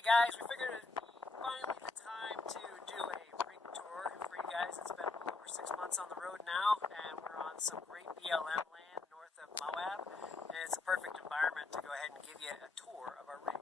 Hey guys, we figured it'd be finally the time to do a rig tour for you guys. It's been a little over 6 months on the road now, and we're on some great BLM land north of Moab, and it's a perfect environment to go ahead and give you a tour of our rig.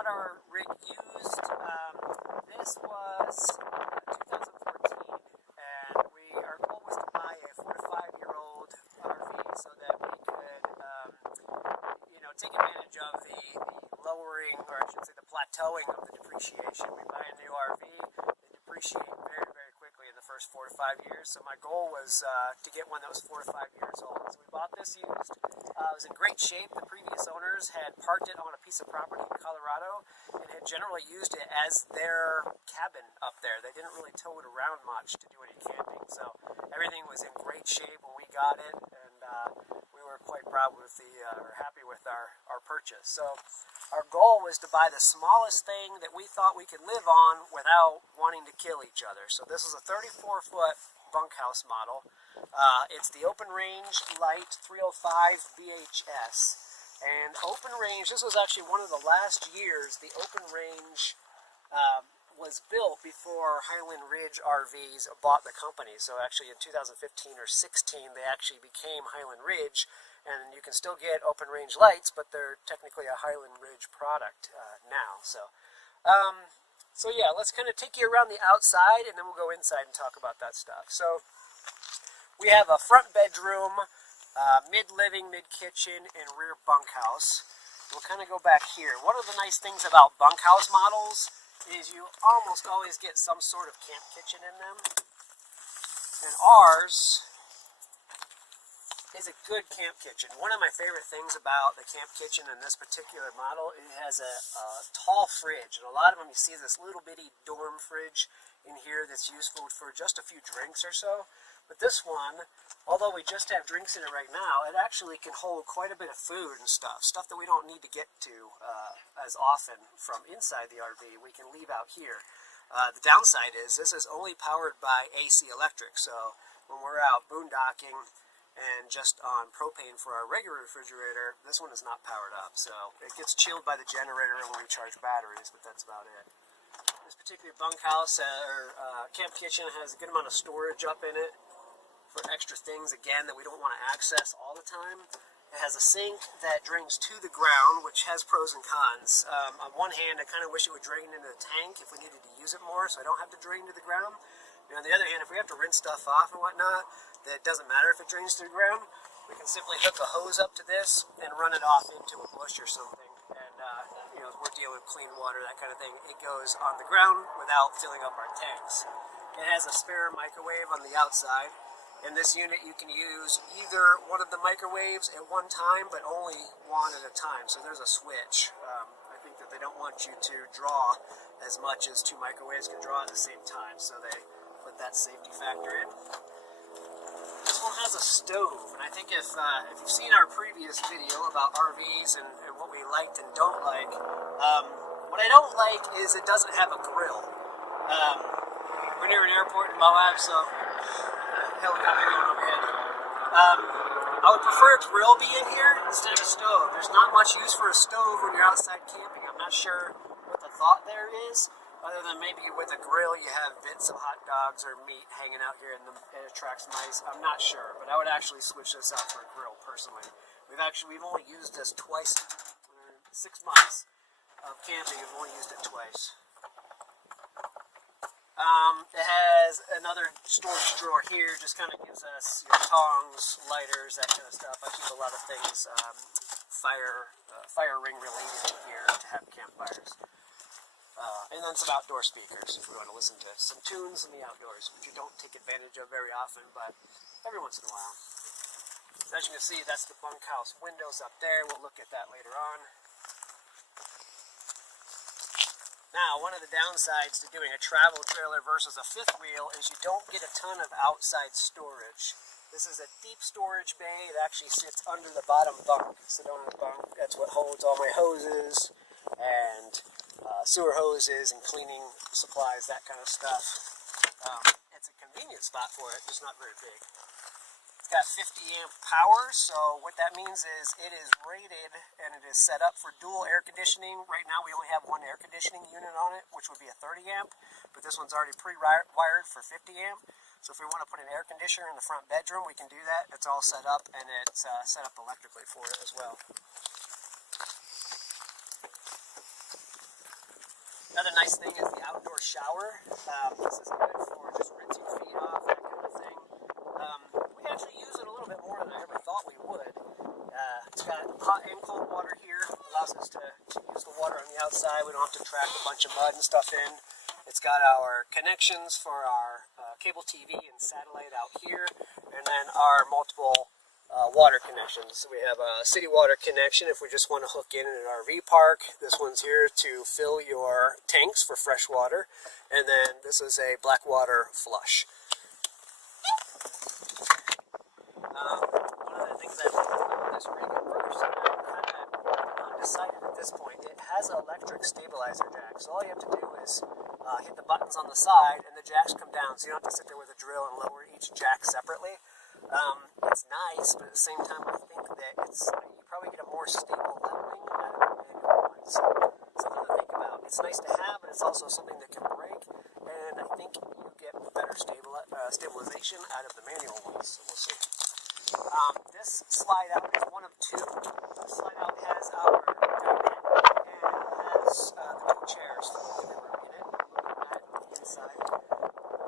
Our rig used. This was 2014, and our goal was to buy a 4 to 5 year old RV so that we could, take advantage of the lowering, or I should say, the plateauing of the depreciation. We buy a new RV, they depreciate very, very quickly in the first 4 to 5 years. So my goal was to get one that was 4 to 5 years old. So we bought this used. It was in great shape. The previous owners had parked it on a piece of property in Colorado and had generally used it as their cabin up there. They didn't really tow it around much to do any camping. So everything was in great shape when we got it, and we were quite proud with happy with our purchase. So our goal was to buy the smallest thing that we thought we could live on without wanting to kill each other. So this is a 34-foot bunkhouse model. It's the Open Range Lite 305 VHS. And Open Range, this was actually one of the last years the Open Range was built before Highland Ridge RVs bought the company. So actually in 2015 or 16 they actually became Highland Ridge, and you can still get Open Range Lights, but they're technically a Highland Ridge product now. So yeah, let's kind of take you around the outside, and then we'll go inside and talk about that stuff. So we have a front bedroom, mid-living, mid-kitchen, and rear bunkhouse. We'll kind of go back here. One of the nice things about bunkhouse models is you almost always get some sort of camp kitchen in them. And ours is a good camp kitchen. One of my favorite things about the camp kitchen in this particular model, it has a tall fridge. And a lot of them, you see this little bitty dorm fridge in here that's useful for just a few drinks or so. But this one, although we just have drinks in it right now, it actually can hold quite a bit of food and stuff that we don't need to get to as often from inside the RV. We can leave out here. The downside is this is only powered by AC electric, so when we're out boondocking and just on propane for our regular refrigerator, this one is not powered up. So it gets chilled by the generator when we charge batteries, but that's about it. This particular bunkhouse or camp kitchen has a good amount of storage up in it for extra things, again, that we don't want to access all the time. It has a sink that drains to the ground, which has pros and cons. On one hand, I kind of wish it would drain into the tank if we needed to use it more, so I don't have to drain to the ground. On the other hand, if we have to rinse stuff off and whatnot, that doesn't matter if it drains to the ground. We can simply hook a hose up to this and run it off into a bush or something. And, we're dealing with clean water, that kind of thing. It goes on the ground without filling up our tanks. It has a spare microwave on the outside. In this unit, you can use either one of the microwaves at one time, but only one at a time. So there's a switch. I think that they don't want you to draw as much as 2 microwaves can draw at the same time, so they put that safety factor in. This one has a stove, and I think if you've seen our previous video about RVs and what we liked and don't like, what I don't like is it doesn't have a grill. We're near an airport in Moab, so helicopter going overhead. I would prefer a grill be in here instead of a stove. There's not much use for a stove when you're outside camping. I'm not sure what the thought there is, other than maybe with a grill you have bits of hot dogs or meat hanging out here and it attracts mice. I'm not sure, but I would actually switch this out for a grill personally. We've only used this twice in 6 months of camping. We've only used it twice. It has another storage drawer here, just kind of gives us your tongs, lighters, that kind of stuff. I keep a lot of things fire ring related in here to have campfires. And then some outdoor speakers if we want to listen to some tunes in the outdoors, which you don't take advantage of very often, but every once in a while. So as you can see, that's the bunkhouse windows up there. We'll look at that later on. Now, one of the downsides to doing a travel trailer versus a fifth wheel is you don't get a ton of outside storage. This is a deep storage bay. It actually sits under the bottom bunk. Sit on the bunk. That's what holds all my hoses and sewer hoses and cleaning supplies, that kind of stuff. It's a convenient spot for it, just not very big. It's got 50 amp power, so what that means is it is rated and it is set up for dual air conditioning. Right now we only have one air conditioning unit on it, which would be a 30 amp, but this one's already pre-wired for 50 amp. So if we want to put an air conditioner in the front bedroom, we can do that. It's all set up, and it's set up electrically for it as well. Another nice thing is the outdoor shower. This is good for just rinsing feet off, that kind of thing. We actually use it a little bit more than I ever thought we would. It's got hot and cold water here. Allows us to use the water on the outside. We don't have to track a bunch of mud and stuff in. It's got our connections for our cable TV and satellite out here, and then our multiple water connections. So we have a city water connection if we just want to hook in an RV park. This one's here to fill your tanks for fresh water, and then this is a black water flush. One of the things I like about this rig at first, and I'm kind of undecided at this point, it has an electric stabilizer jack. So all you have to do is hit the buttons on the side, and the jacks come down. So you don't have to sit there with a drill and lower each jack separately. It's nice, but at the same time, I think that you probably get a more stable leveling out of the manual one. So something to think about. It's nice to have, but it's also something that can break, and I think you get better stabilization out of the manual ones. So we'll see. This slide out is one of two. The slide out has our cabinet and has the two chairs for the living room in it. Looking at inside.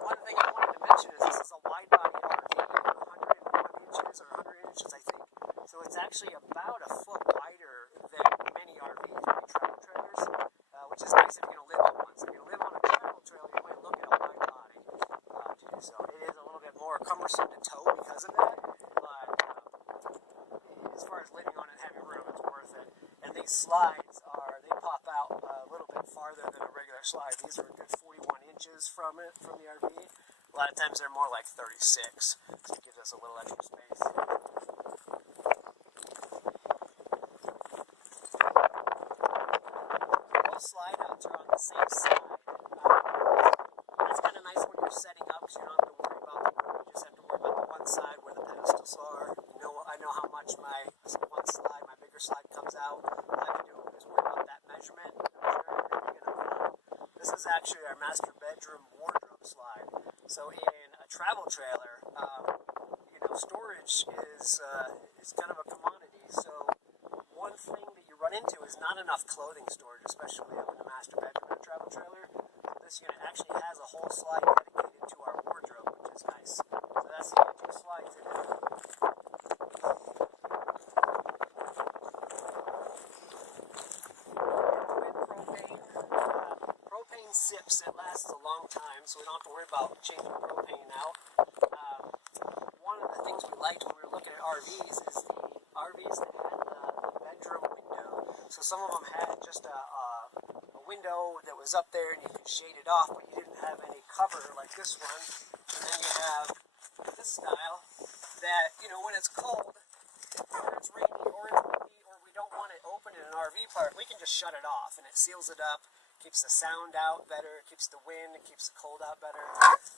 One thing I wanted to mention is this is a wide body RV, 101 inches or 100 inches, I think. So it's actually about a foot wider than many RVs, many travel trailers, which is nice if you're going to live on one. So if you live on a travel trailer, you might look at a wide body to do so. It is a little bit more cumbersome to tow because of that. As far as living on and having room, it's worth it. And these slides they pop out a little bit farther than a regular slide. These are a good 41 inches from the RV. A lot of times they're more like 36, so it gives us a little extra space. Both slide outs are on the same side. That's kind of nice when you're setting up, because you don't have to worry about the room. You just have to worry about the one side where the pedestals are. I know how much my bigger slide comes out. All I have to do is worry about that measurement. This is actually our master bedroom wardrobe slide. So in a travel trailer, storage is kind of a commodity. So one thing that you run into is not enough clothing storage, especially up in the master bedroom in a travel trailer. So this unit actually has a whole slide dedicated to our wardrobe, which is nice. So that's the only two slides in it. Propane sips. It lasts a long time, so we don't have to worry about changing propane out. One of the things we liked when we were looking at RVs is the RVs that had the bedroom window. So some of them had just a window that was up there and you could shade it off, but you didn't have any cover like this one. And then you have this style that, when it's cold, or it's rainy, or it's windy, or we don't want it open in an RV park, we can just shut it off and it seals it up. Keeps the sound out better, it keeps the wind, it keeps the cold out better.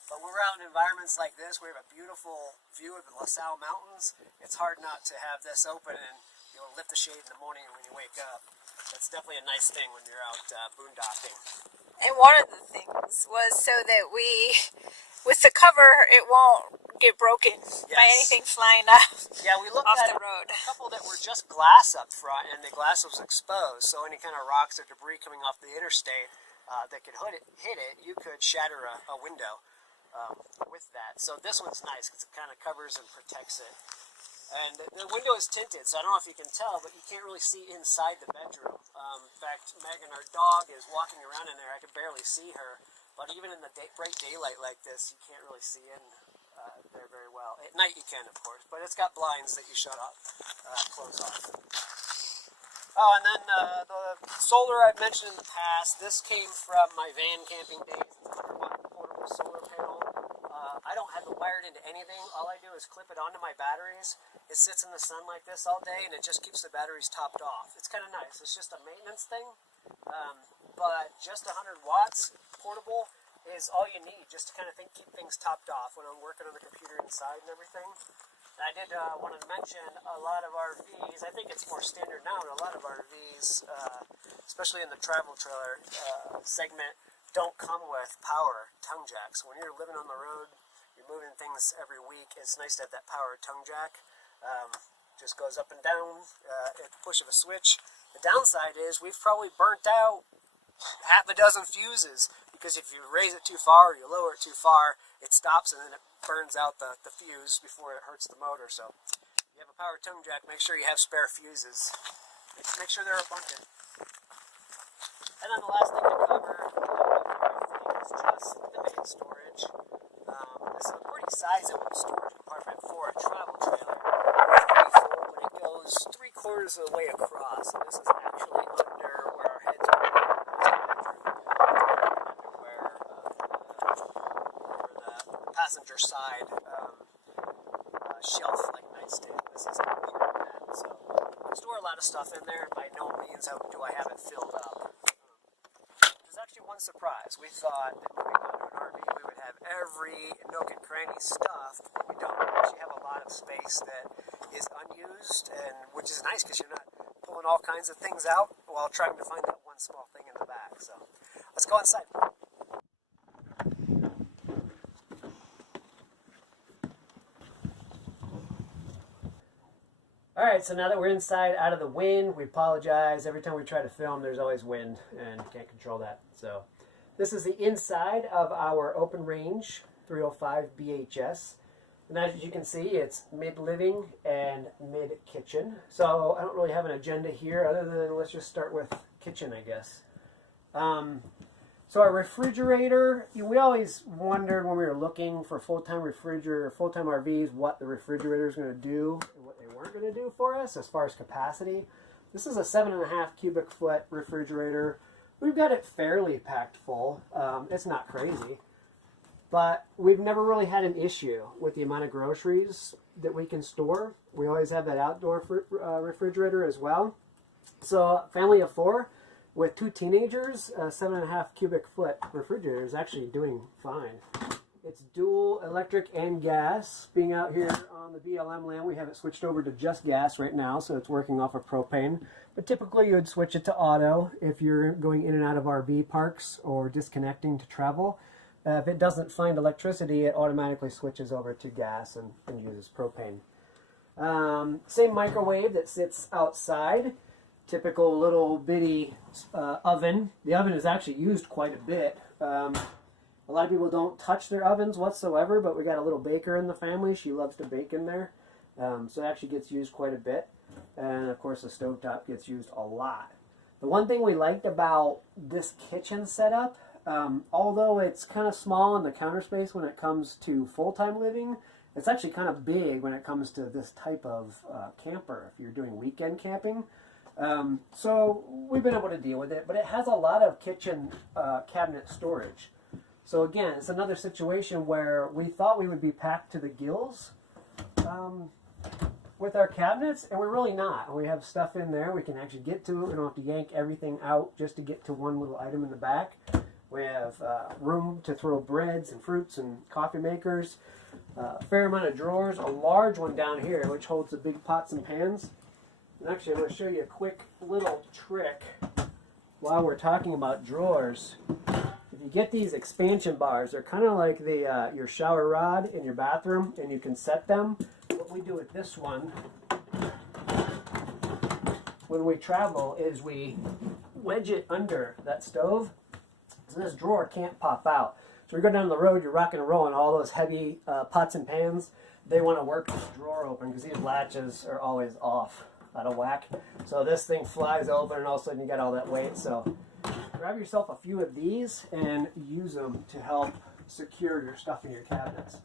But when we're out in environments like this, we have a beautiful view of the La Salle Mountains. It's hard not to have this open and you'll lift the shade in the morning when you wake up. That's definitely a nice thing when you're out boondocking. And one of the things was so that with the cover, it won't get broken by anything flying off. Yeah, we looked off at the road. A couple that were just glass up front, and the glass was exposed, so any kind of rocks or debris coming off the interstate that could hit it, you could shatter a window with that. So this one's nice because it kind of covers and protects it. And the window is tinted, so I don't know if you can tell, but you can't really see inside the bedroom. In fact, Megan, our dog, is walking around in there. I can barely see her. But even in the bright daylight like this, you can't really see in there very well. At night you can, of course, but it's got blinds that you close off. Oh, and then the solar I've mentioned in the past, this came from my van camping days. It's a 100-watt portable solar panel. I don't have it wired into anything. All I do is clip it onto my batteries. It sits in the sun like this all day, and it just keeps the batteries topped off. It's kind of nice. It's just a maintenance thing, but just 100 watts portable is all you need just to kind of keep things topped off when I'm working on the computer inside and everything. And I did want to mention a lot of RVs, I think it's more standard now, but a lot of RVs, especially in the travel trailer segment, don't come with power tongue jacks. When you're living on the road, you're moving things every week, it's nice to have that power tongue jack. Just goes up and down at the push of a switch. The downside is we've probably burnt out half a dozen fuses, because if you raise it too far or you lower it too far, it stops and then it burns out the fuse before it hurts the motor. So if you have a power tongue jack, make sure you have spare fuses. Make sure they're abundant. And then the last thing to cover is just the main storage. This is a pretty sizable storage compartment for a travel trailer. It's pretty full, but it goes 3/4 of the way across. And this is actually under where our heads are. Passenger side shelf like nightstand. This is part of that. So store a lot of stuff in there. By no means do I have it filled up. There's actually one surprise. We thought that moving on to an RV we would have every nook and cranny stuffed, but we don't. We actually have a lot of space that is unused, and which is nice because you're not pulling all kinds of things out while trying to find that one small thing in the back. So let's go inside. Alright, so now that we're inside, out of the wind, we apologize. Every time we try to film, there's always wind, and you can't control that. So, this is the inside of our open range 305 BHS. And as you can see, it's mid-living and mid-kitchen. So, I don't really have an agenda here, other than let's just start with kitchen, I guess. So our refrigerator, we always wondered when we were looking for full-time refrigerator, full-time RVs, what the refrigerator is going to do and what they weren't going to do for us as far as capacity. This is a 7.5 cubic foot refrigerator. We've got it fairly packed full. It's not crazy, but we've never really had an issue with the amount of groceries that we can store. We always have that outdoor refrigerator as well. So family of 4. With 2 teenagers, a 7.5 cubic foot refrigerator is actually doing fine. It's dual electric and gas. Being out here on the BLM land, we have it switched over to just gas right now, so it's working off of propane. But typically you would switch it to auto if you're going in and out of RV parks or disconnecting to travel. If it doesn't find electricity, it automatically switches over to gas and uses propane. Same microwave that sits outside. Typical little bitty oven. The oven is actually used quite a bit. A lot of people don't touch their ovens whatsoever, but we got a little baker in the family. She loves to bake in there. So it actually gets used quite a bit. And of course the stovetop gets used a lot. The one thing we liked about this kitchen setup, although it's kind of small in the counter space when it comes to full-time living, it's actually kind of big when it comes to this type of camper if you're doing weekend camping. So we've been able to deal with it, but it has a lot of kitchen cabinet storage. So again, it's another situation where we thought we would be packed to the gills with our cabinets, and we're really not. We have stuff in there we can actually get to. We don't have to yank everything out just to get to one little item in the back. We have room to throw breads and fruits and coffee makers, a fair amount of drawers, a large one down here which holds the big pots and pans. And actually, I'm going to show you a quick little trick while we're talking about drawers. If you get these expansion bars, they're kind of like the your shower rod in your bathroom, and you can set them. What we do with this one when we travel is we wedge it under that stove, so this drawer can't pop out. So we go down the road, you're rocking and rolling, all those heavy pots and pans, they want to work this drawer open because these latches are always off. Out of whack. So this thing flies open and all of a sudden you got all that weight. So grab yourself a few of these and use them to help secure your stuff in your cabinets.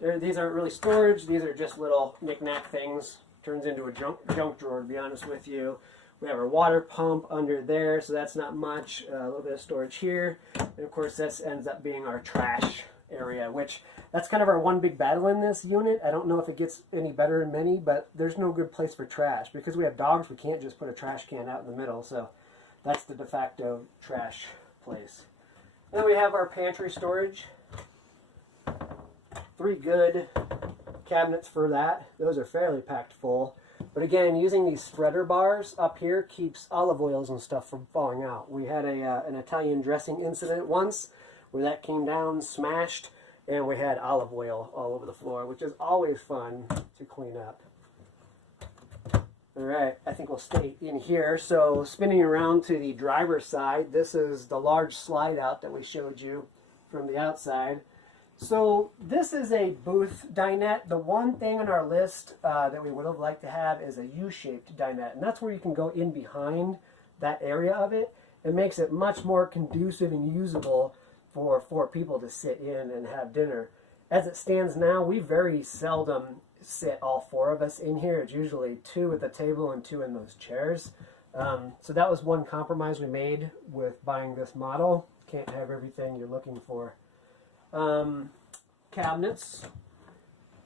These aren't really storage. These are just little knick-knack things. Turns into a junk drawer, to be honest with you. We have our water pump under there, so that's not much. A little bit of storage here. And And of course, this ends up being our trash area, which that's kind of our one big battle in this unit. I don't know if it gets any better in many, but there's no good place for trash. Because we have dogs, we can't just put a trash can out in the middle, so that's the de facto trash place. Then we have our pantry storage. 3 good cabinets for that. Those are fairly packed full. But again, using these spreader bars up here keeps olive oils and stuff from falling out. We had an Italian dressing incident once where that came down, smashed, and we had olive oil all over the floor, which is always fun to clean up. Alright, I think we'll stay in here. So spinning around to the driver's side, this is the large slide out that we showed you from the outside. So this is a booth dinette. The one thing on our list that we would have liked to have is a U-shaped dinette, and that's where you can go in behind that area of it. It makes it much more conducive and usable for 4 people to sit in and have dinner. As it stands now, we very seldom sit all 4 of us in here. It's usually 2 at the table and 2 in those chairs. So that was one compromise we made with buying this model. Can't have everything you're looking for. Cabinets.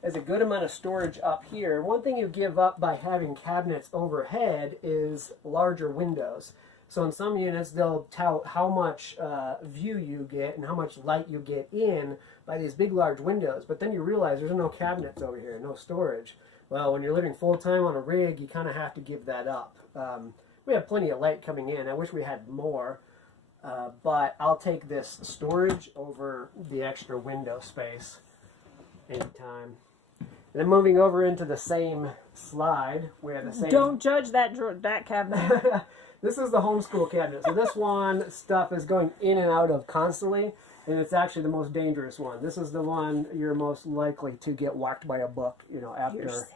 There's a good amount of storage up here. One thing you give up by having cabinets overhead is larger windows. So in some units they'll tout how much view you get and how much light you get in by these big large windows, but then you realize there's no cabinets over here, no storage. Well, when you're living full-time on a rig, you kind of have to give that up. We have plenty of light coming in. I wish we had more. But I'll take this storage over the extra window space anytime. And then moving over into the same slide, we have the same... Don't judge that cabinet. This is the homeschool cabinet. So this one, stuff is going in and out of constantly, and it's actually the most dangerous one. This is the one you're most likely to get whacked by a book, you know, after...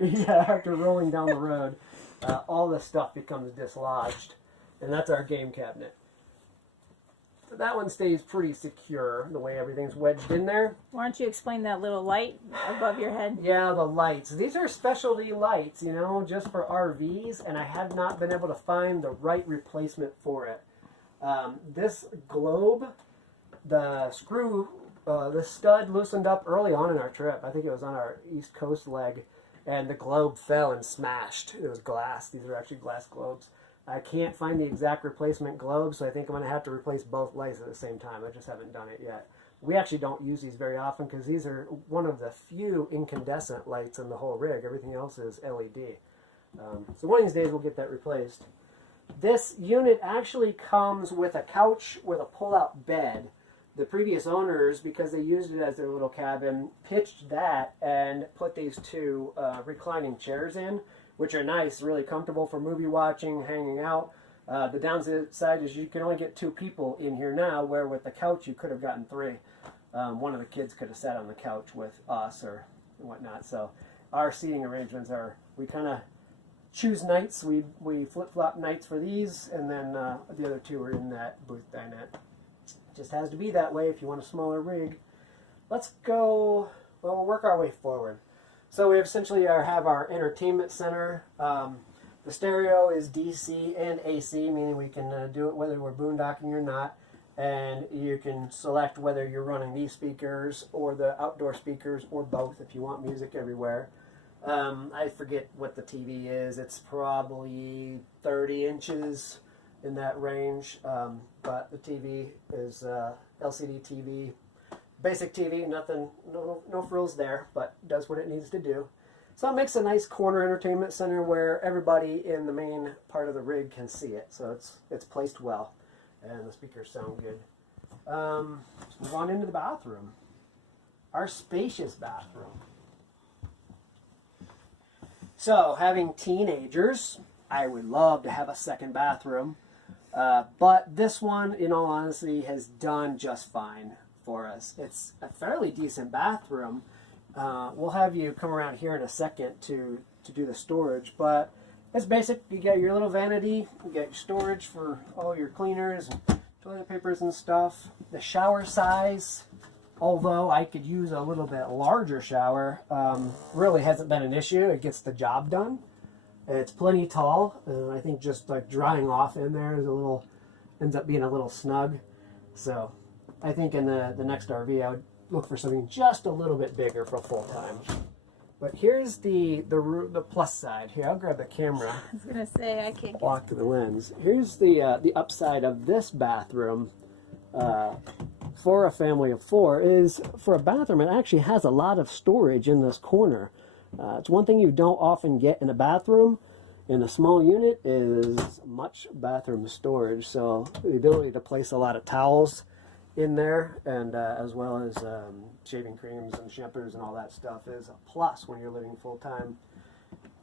Yeah, after rolling down the road. All the stuff becomes dislodged. And that's our game cabinet. So that one stays pretty secure, the way everything's wedged in there. Why don't you explain that little light above your head? Yeah, the lights. These are specialty lights, you know, just for RVs, and I have not been able to find the right replacement for it. This globe, the screw, the stud loosened up early on in our trip. I think it was on our East Coast leg, and the globe fell and smashed. It was glass. These are actually glass globes. I can't find the exact replacement globe, so I think I'm going to have to replace both lights at the same time. I just haven't done it yet. We actually don't use these very often because these are one of the few incandescent lights in the whole rig. Everything else is LED. So one of these days we'll get that replaced. This unit actually comes with a couch with a pull-out bed. The previous owners, because they used it as their little cabin, pitched that and put these 2 reclining chairs in, which are nice, really comfortable for movie watching, hanging out. The downside is you can only get 2 people in here now, where with the couch you could have gotten 3. One of the kids could have sat on the couch with us or whatnot. So our seating arrangements are, we kind of choose nights. We flip-flop nights for these, and then the other 2 are in that booth dinette. Just has to be that way if you want a smaller rig. Let's go, well, we'll work our way forward. So we essentially have our entertainment center. The stereo is DC and AC, meaning we can do it whether we're boondocking or not. And you can select whether you're running these speakers or the outdoor speakers or both if you want music everywhere. I forget what the TV is. It's probably 30 inches in that range. But the TV is LCD TV. Basic TV, nothing, no frills there, but does what it needs to do. So it makes a nice corner entertainment center where everybody in the main part of the rig can see it. So it's placed well, and the speakers sound good. Let's move on into the bathroom. Our spacious bathroom. So having teenagers, I would love to have a second bathroom, but this one, in all honesty, has done just fine for us. It's a fairly decent bathroom. We'll have you come around here in a second to do the storage, but it's basic. You got your little vanity, you got your storage for all your cleaners and toilet papers and stuff. The shower size, although I could use a little bit larger shower, really hasn't been an issue. It gets the job done. It's plenty tall, and I think just like drying off in there is ends up being a little snug. So I think in the next RV I would look for something just a little bit bigger for full time. But here's the plus side. Here, I'll grab the camera. I was gonna say I can't. Walk to the lens. Here's the upside of this bathroom. For a family of 4 is for a bathroom. It actually has a lot of storage in this corner. It's one thing you don't often get in a bathroom. In a small unit is much bathroom storage. So the ability to place a lot of towels in there, and as well as shaving creams and shampoos and all that stuff is a plus when you're living full time.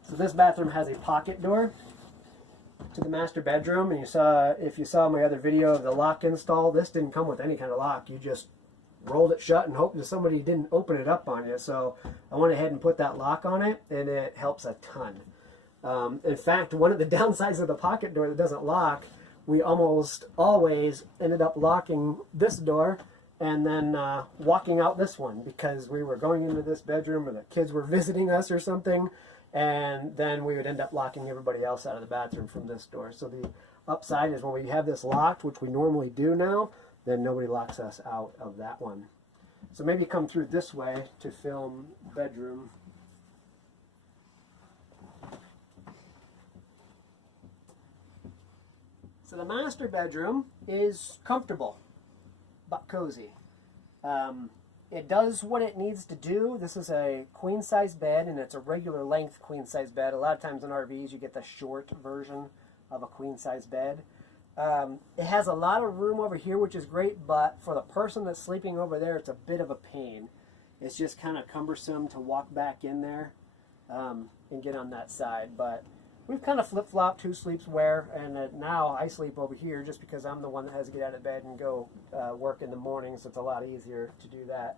So this bathroom has a pocket door to the master bedroom, and if you saw my other video of the lock install, this didn't come with any kind of lock. You just rolled it shut and hoped that somebody didn't open it up on you. So I went ahead and put that lock on it, and it helps a ton. In fact, one of the downsides of the pocket door that doesn't lock, we almost always ended up locking this door and then walking out this one, because we were going into this bedroom or the kids were visiting us or something, and then we would end up locking everybody else out of the bathroom from this door. So the upside is when we have this locked, which we normally do now, then nobody locks us out of that one. So maybe come through this way to film bedroom. So the master bedroom is comfortable, but cozy. It does what it needs to do. This is a queen size bed, and it's a regular length queen size bed. A lot of times in RVs you get the short version of a queen size bed. It has a lot of room over here, which is great, but for the person that's sleeping over there, it's a bit of a pain. It's just kind of cumbersome to walk back in there and get on that side. But we've kind of flip-flopped who sleeps where, and now I sleep over here just because I'm the one that has to get out of bed and go work in the morning, so it's a lot easier to do that.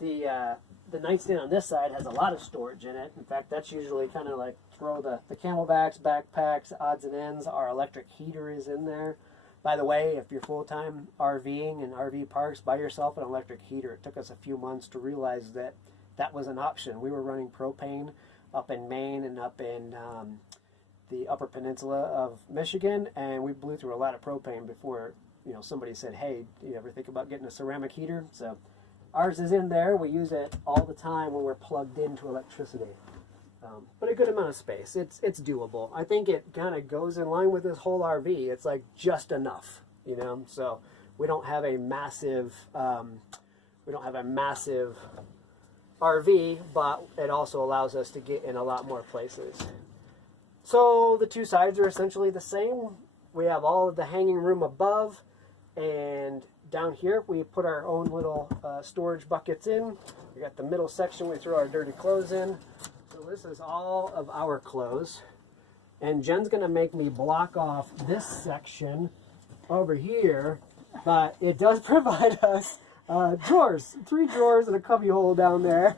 The nightstand on this side has a lot of storage in it. In fact, that's usually kind of like throw the camelbacks, backpacks, odds and ends. Our electric heater is in there. By the way, if you're full-time RVing in RV parks, buy yourself an electric heater. It took us a few months to realize that that was an option. We were running propane up in Maine and up in the Upper Peninsula of Michigan, and we blew through a lot of propane before somebody said, "Hey, do you ever think about getting a ceramic heater?" So ours is in there. We use it all the time when we're plugged into electricity. But a good amount of space. It's doable. I think it kind of goes in line with this whole RV. It's like just enough, So we don't have a massive RV, but it also allows us to get in a lot more places. So the two sides are essentially the same. We have all of the hanging room above, and down here we put our own little storage buckets in. We got the middle section we throw our dirty clothes in. So this is all of our clothes. And Jen's going to make me block off this section over here, but it does provide us drawers. 3 drawers and a cubby hole down there.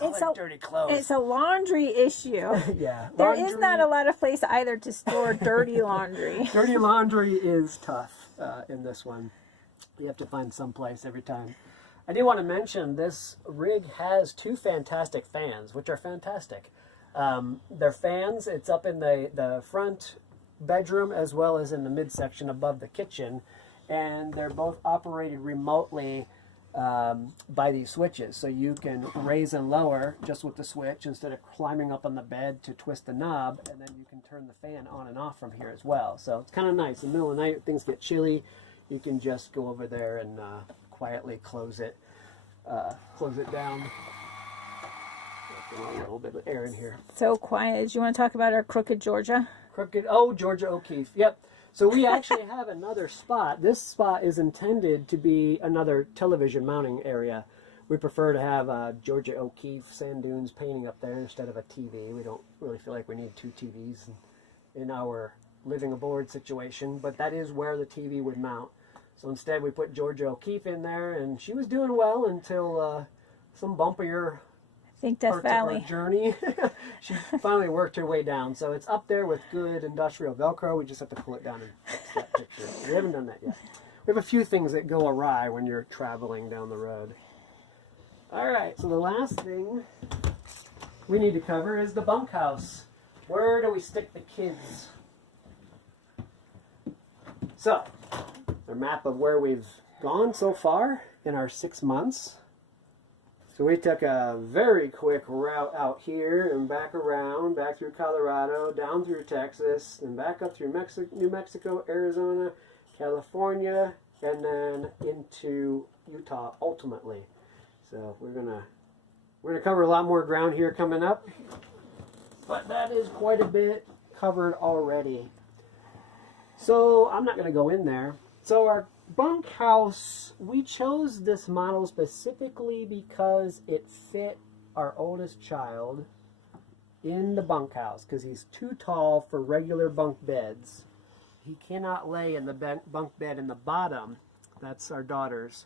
It's all dirty clothes. It's a laundry issue. Yeah. There is not a lot of place either to store dirty laundry. Dirty laundry is tough in this one. You have to find some place every time. I do want to mention this rig has 2 fantastic fans, which are fantastic. They're fans. It's up in the front bedroom as well as in the midsection above the kitchen, and they're both operated remotely by these switches, so you can raise and lower just with the switch instead of climbing up on the bed to twist the knob, and then you can turn the fan on and off from here as well. So it's kind of nice. In the middle of the night, if things get chilly, you can just go over there and quietly close it down. A little bit of air in here. So quiet. Do you want to talk about our Crooked Georgia? Georgia O'Keeffe. Yep. So we actually have another spot. This spot is intended to be another television mounting area. We prefer to have Georgia O'Keeffe sand dunes painting up there instead of a TV. We don't really feel like we need 2 TVs in our living aboard situation, but that is where the TV would mount. So instead we put Georgia O'Keeffe in there, and she was doing well until some bumpier Death Valley of our journey. She finally worked her way down. So it's up there with good industrial Velcro. We just have to pull it down and fix that picture. We haven't done that yet. We have a few things that go awry when you're traveling down the road. All right, so the last thing we need to cover is the bunkhouse. Where do we stick the kids? So a map of where we've gone so far in our 6 months. So we took a very quick route out here and back around, back through Colorado, down through Texas, and back up through New Mexico, Arizona, California, and then into Utah ultimately. So we're gonna cover a lot more ground here coming up, but that is quite a bit covered already. So I'm not gonna go in there. So our bunkhouse, we chose this model specifically because it fit our oldest child in the bunkhouse because he's too tall for regular bunk beds. He cannot lay in the bunk bed in the bottom. That's our daughter's.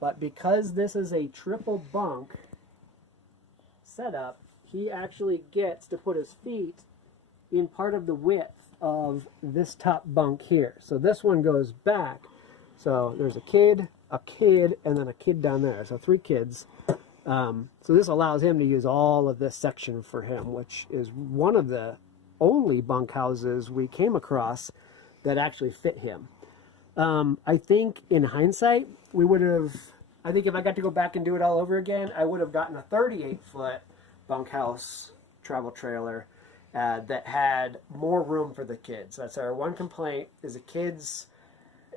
But because this is a triple bunk setup, he actually gets to put his feet in part of the width of this top bunk here. So this one goes back. So there's a kid, and then a kid down there. So 3 kids. So this allows him to use all of this section for him, which is one of the only bunkhouses we came across that actually fit him. I think in hindsight, we would have, I think if I got to go back and do it all over again, I would have gotten a 38-foot bunkhouse travel trailer that had more room for the kids. That's our one complaint, is the kids,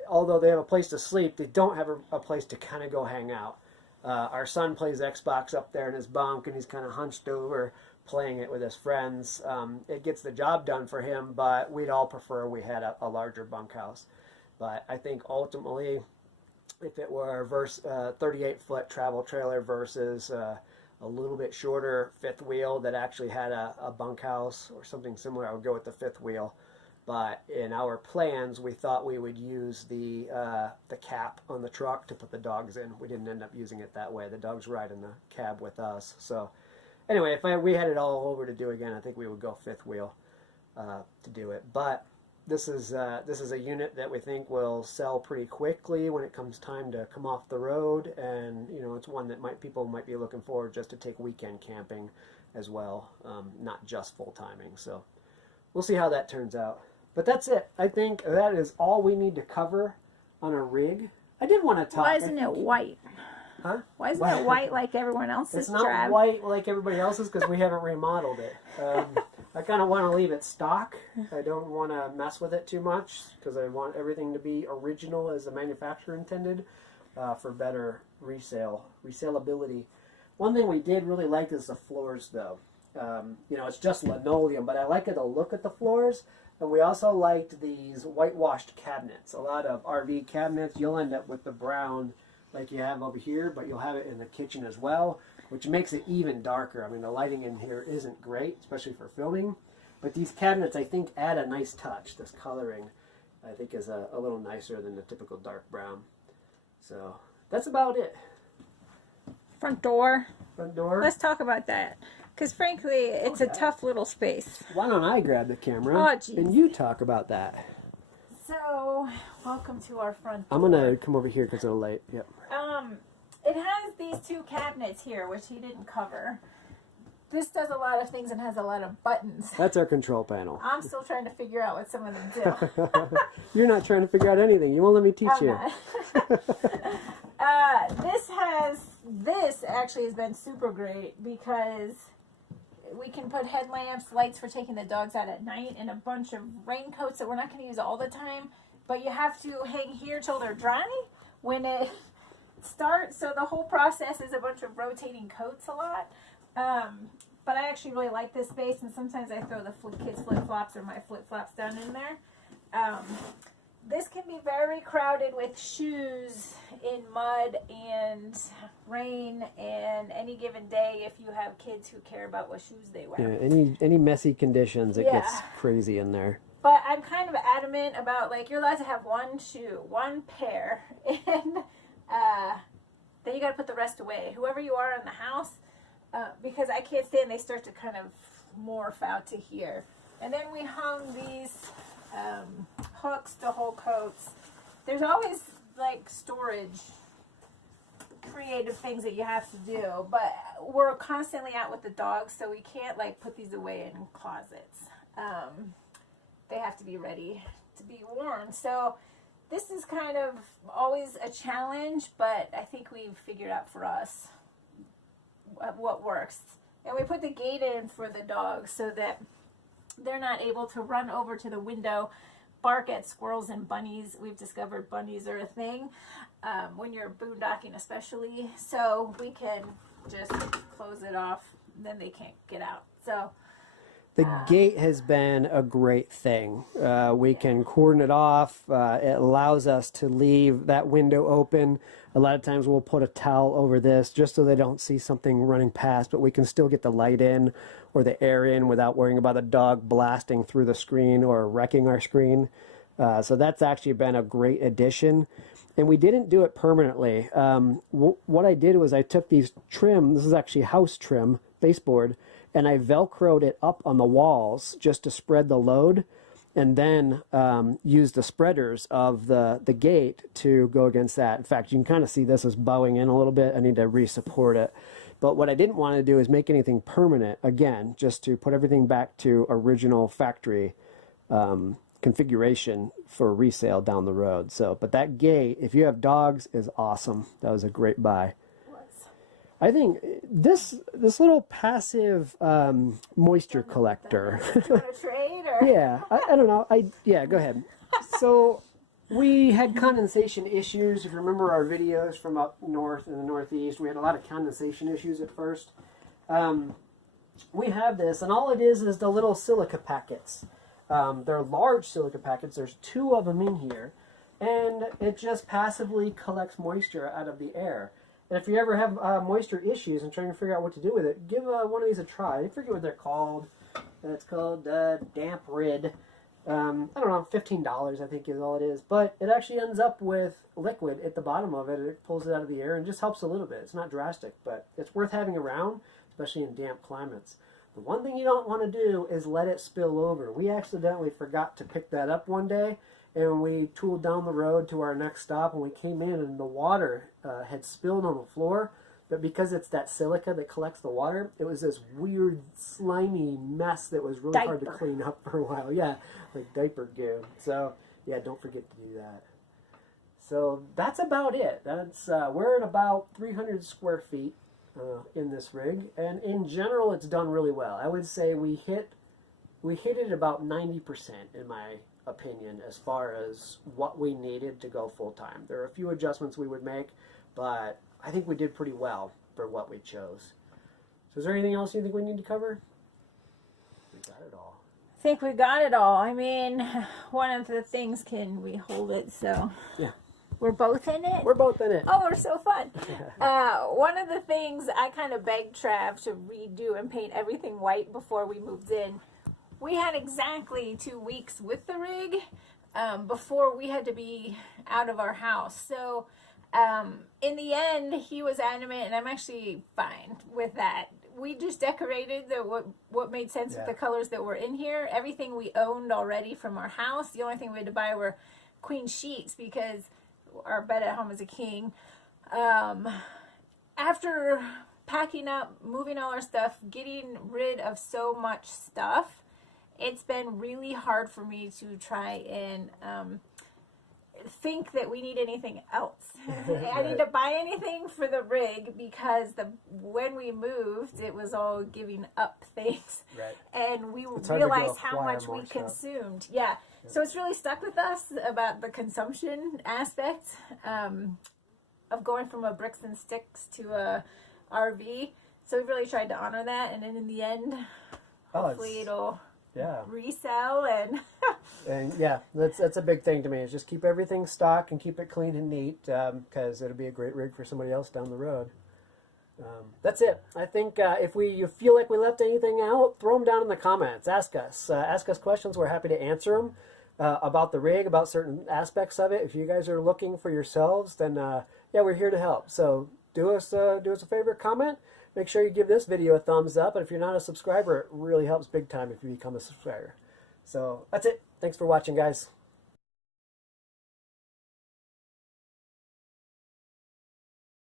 although they have a place to sleep, they don't have a place to kind of go hang out. Our son plays Xbox up there in his bunk, and he's kind of hunched over playing it with his friends. It gets the job done for him, but we'd all prefer we had a larger bunkhouse. But I think ultimately, if it were a 38-foot travel trailer versus a little bit shorter fifth wheel that actually had a bunkhouse or something similar, I would go with the fifth wheel. But in our plans, we thought we would use the cap on the truck to put the dogs in. We didn't end up using it that way. The dogs ride in the cab with us. So anyway, if we had it all over to do again, I think we would go fifth wheel to do it. But this is a unit that we think will sell pretty quickly when it comes time to come off the road, and you know, it's one that people might be looking for just to take weekend camping as well, not just full timing. So we'll see how that turns out. But that's it. I think that is all we need to cover on a rig. I did want to talk. Why isn't it white? Huh? Why isn't it white like everyone else's? It's not drab? white like everybody else's because we haven't remodeled it. I kind of want to leave it stock. I don't want to mess with it too much because I want everything to be original as the manufacturer intended for better resaleability. One thing we did really like is the floors, though. You know, it's just linoleum, but I like the look at the floors. And we also liked these whitewashed cabinets. A lot of RV cabinets, you'll end up with the brown like you have over here, but you'll have it in the kitchen as well, which makes it even darker. I mean, the lighting in here isn't great, especially for filming. But these cabinets, I think, add a nice touch. This coloring, I think, is a little nicer than the typical dark brown. So that's about it. Front door. Front door. Let's talk about that. Because frankly, it's a tough little space. Why don't I grab the camera Oh, and you talk about that? So, welcome to our front door. I'm going to come over here because it'll light. Yep. It has these 2 cabinets here, which he didn't cover. This does a lot of things and has a lot of buttons. That's our control panel. I'm still trying to figure out what some of them do. You're not trying to figure out anything. You won't let me teach you. This actually has been super great because we can put headlamps, lights for taking the dogs out at night, and a bunch of raincoats that we're not going to use all the time. But you have to hang here till they're dry when it starts. So the whole process is a bunch of rotating coats a lot. But I actually really like this space, and sometimes I throw the kids' flip-flops or my flip-flops down in there. This can be very crowded with shoes in mud and rain, and any given day if you have kids who care about what shoes they wear. Yeah, any messy conditions, it gets crazy in there. But I'm kind of adamant about, like, you're allowed to have one shoe, one pair, and then you got to put the rest away. Whoever you are in the house, because I can't stand they start to kind of morph out to here. And then we hung these hooks to hold coats. There's always like storage, creative things that you have to do, but we're constantly out with the dogs, so we can't like put these away in closets. They have to be ready to be worn. So this is kind of always a challenge, but I think we've figured out for us what works. And we put the gate in for the dogs so that they're not able to run over to the window, bark at squirrels and bunnies. We've discovered bunnies are a thing when you're boondocking especially. So we can just close it off, then they can't get out. So the gate has been a great thing. We can cordon it off. It allows us to leave that window open. A lot of times we'll put a towel over this just so they don't see something running past, but we can still get the light in or the air in without worrying about the dog blasting through the screen or wrecking our screen. So that's actually been a great addition. And we didn't do it permanently. What I did was I took these trim, this is actually house trim, baseboard, and I Velcroed it up on the walls just to spread the load, and then used the spreaders of the gate to go against that. In fact, you can kind of see this is bowing in a little bit. I need to re-support it. But what I didn't want to do is make anything permanent, again, just to put everything back to original factory configuration for resale down the road. So, but that gate, if you have dogs, is awesome. That was a great buy. I think this little passive moisture collector. Do you want to trade or? Yeah, I don't know. Yeah, go ahead. So we had condensation issues. If you remember our videos from up north in the Northeast, we had a lot of condensation issues at first. We have this, and all it is the little silica packets. They're large silica packets. There's 2 of them in here, and it just passively collects moisture out of the air. And if you ever have moisture issues and trying to figure out what to do with it, give one of these a try. I forget what they're called. It's called Damp Rid. I don't know, $15 I think is all it is. But it actually ends up with liquid at the bottom of it. It pulls it out of the air and just helps a little bit. It's not drastic, but it's worth having around, especially in damp climates. The one thing you don't want to do is let it spill over. We accidentally forgot to pick that up one day, and we tooled down the road to our next stop, and we came in and the water had spilled on the floor, but because it's that silica that collects the water, it was this weird slimy mess that was really hard to clean up for a while. Yeah, like diaper goo. So yeah, don't forget to do that. So that's about it. That's we're at about 300 square feet in this rig, and in general it's done really well. I would say we hit it about 90% in my opinion as far as what we needed to go full time. There are a few adjustments we would make, but I think we did pretty well for what we chose. So is there anything else you think we need to cover? We got it all. I think we got it all. I mean, one of the things, can we hold it so yeah, we're both in it? We're both in it. Oh, we're so fun. One of the things I kind of begged Trav to redo and paint everything white before we moved in. We had exactly 2 weeks with the rig before we had to be out of our house. So in the end, he was adamant, and I'm actually fine with that. We just decorated what made sense with the colors that were in here. Everything we owned already from our house. The only thing we had to buy were queen sheets because our bed at home is a king. After packing up, moving all our stuff, getting rid of so much stuff, it's been really hard for me to try and think that we need anything else. I need to buy anything for the rig because when we moved, it was all giving up things. Right. And we It's hard to realized go how acquire much we more stuff. consumed. Yeah. So it's really stuck with us about the consumption aspect of going from a bricks and sticks to a RV. So we've really tried to honor that, and then in the end, hopefully it'll resell and yeah, that's a big thing to me, is just keep everything stocked and keep it clean and neat, because it'll be a great rig for somebody else down the road. That's it. I think if you feel like we left anything out, throw them down in the comments. Ask us questions. We're happy to answer them about the rig, about certain aspects of it. If you guys are looking for yourselves, then yeah, we're here to help. So do us a favor, comment. Make sure you give this video a thumbs up, and if you're not a subscriber, it really helps big time if you become a subscriber. So that's it. Thanks for watching, guys.